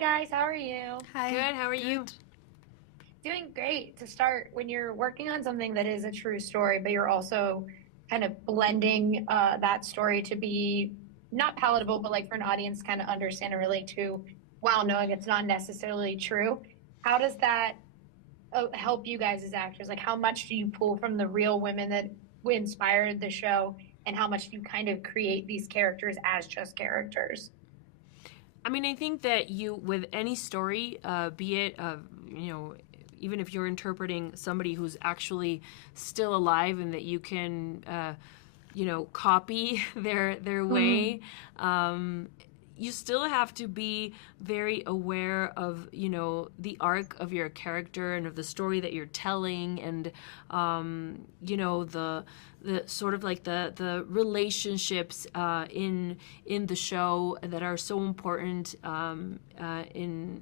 guys, how are you? Hi. Good. How are you? Doing great. To start, when you're working on something that is a true story, but you're also kind of blending that story to be not palatable, but like for an audience kind of understand and relate to while knowing it's not necessarily true. How does that help you guys as actors? Like, how much do you pull from the real women that inspired the show, and how much do you kind of create these characters as just characters? I mean, I think that you, with any story, be it, even if you're interpreting somebody who's actually still alive and that you can, copy their way, you still have to be very aware of, the arc of your character and of the story that you're telling, and the sort of like the relationships in the show that are so important in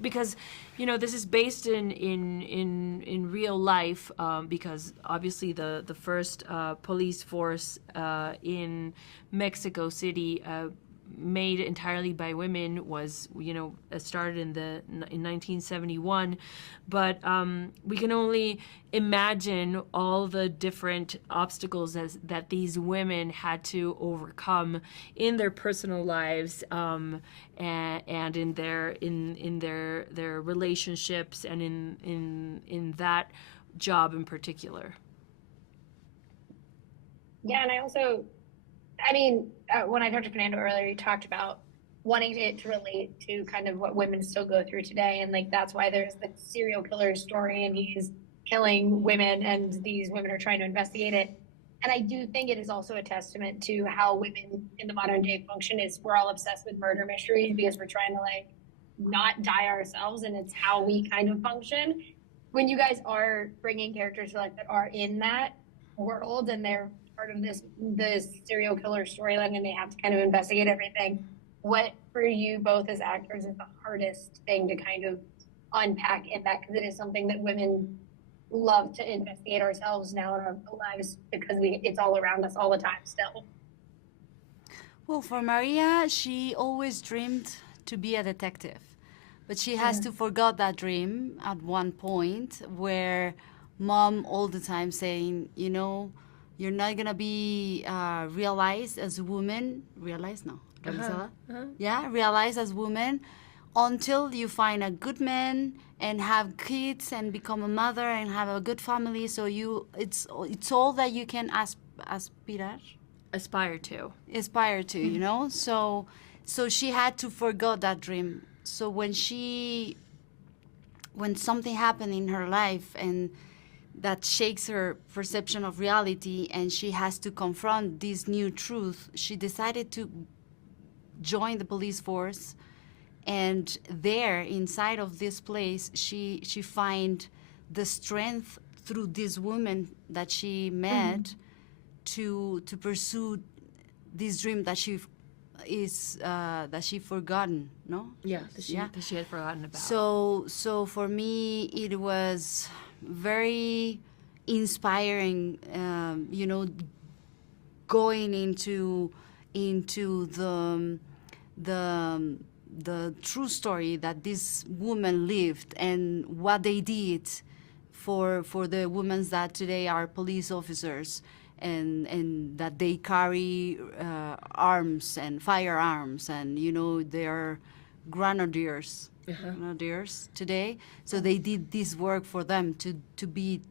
because this is based in real life, because obviously the first police force in Mexico City, made entirely by women, was started in 1971, but we can only imagine all the different obstacles that these women had to overcome in their personal lives, and in their relationships, and in that job in particular. Yeah, and when I talked to Fernando earlier, he talked about wanting it to relate to kind of what women still go through today. And like, that's why there's the serial killer story and he's killing women and these women are trying to investigate it. And I do think it is also a testament to how women in the modern day function. Is we're all obsessed with murder mysteries because we're trying to like not die ourselves. And it's how we kind of function. When you guys are bringing characters to life that are in that world and they're part of this serial killer storyline and they have to kind of investigate everything, what for you both as actors is the hardest thing to kind of unpack in that? Because it is something that women love to investigate ourselves now in our lives because it's all around us all the time still. Well, for Maria, she always dreamed to be a detective, but she has to forget that dream at one point where mom all the time saying, you're not gonna be realized as a woman. Realized? No. Yeah, realized as woman until you find a good man and have kids and become a mother and have a good family. So it's all that you can Aspire to. So she had to forget that dream. So when something happened in her life and that shakes her perception of reality and she has to confront this new truth, she decided to join the police force. And there, inside of this place, she find the strength through this woman that she met to pursue this dream that she forgotten, no? Yeah, that she had forgotten about. So for me, it was very inspiring, going into the true story that this woman lived and what they did for the women that today are police officers, and that they carry arms and firearms, and they're grenadiers today. So they did this work for them to be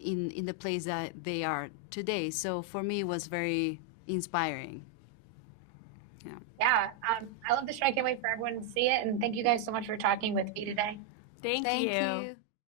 in the place that they are today. So for me, it was very inspiring. Yeah, I love the show. I can't wait for everyone to see it. And thank you guys so much for talking with me today. Thank Thank you. you.